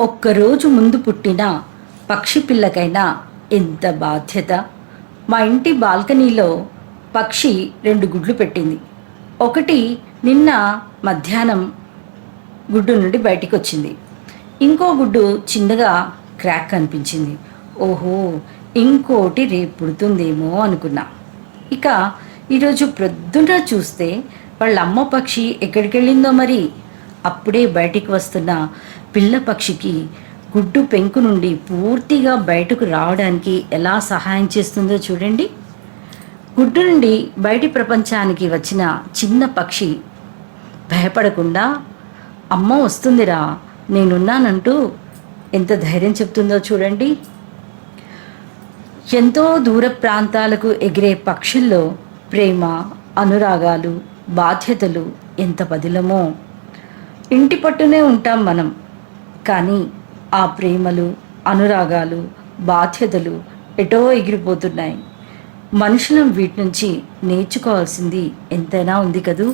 ఒక్కరోజు ముందు పుట్టిన పక్షి పిల్లకైనా ఎంత బాధ్యత. మా ఇంటి బాల్కనీలో పక్షి 2 గుడ్లు పెట్టింది. ఒకటి నిన్న మధ్యాహ్నం గుడ్డు నుండి బయటికి వచ్చింది. ఇంకో గుడ్డు చిన్నగా క్రాక్ కనిపించింది. ఓహో, ఇంకోటి రేపు పుడుతుందేమో అనుకున్నా. ఇక ఈరోజు ప్రొద్దున చూస్తే వాళ్ళ అమ్మ పక్షి ఎక్కడికి వెళ్ళిందో మరి. అప్పుడే బయటికి వస్తున్న పిల్ల పక్షికి గుడ్డు పెంకు నుండి పూర్తిగా బయటకు రావడానికి ఎలా సహాయం చేస్తుందో చూడండి. గుడ్డు నుండి బయటి ప్రపంచానికి వచ్చిన చిన్న పక్షి భయపడకుండా అమ్మ వస్తుందిరా, నేనున్నానంటూ ఎంత ధైర్యం చెప్తుందో చూడండి. ఎంతో దూర ప్రాంతాలకు ఎగిరే పక్షుల్లో ప్రేమ, అనురాగాలు, బాధ్యతలు ఎంత పదిలమో. ఇంటి పట్టునే ఉంటాం మనం, కానీ ఆ ప్రేమలు, అనురాగాలు, బాధ్యతలు ఎటో ఎగిరిపోతున్నాయి. మనుషులం వీటి నుంచి నేర్చుకోవాల్సింది ఎంతైనా ఉంది కదూ.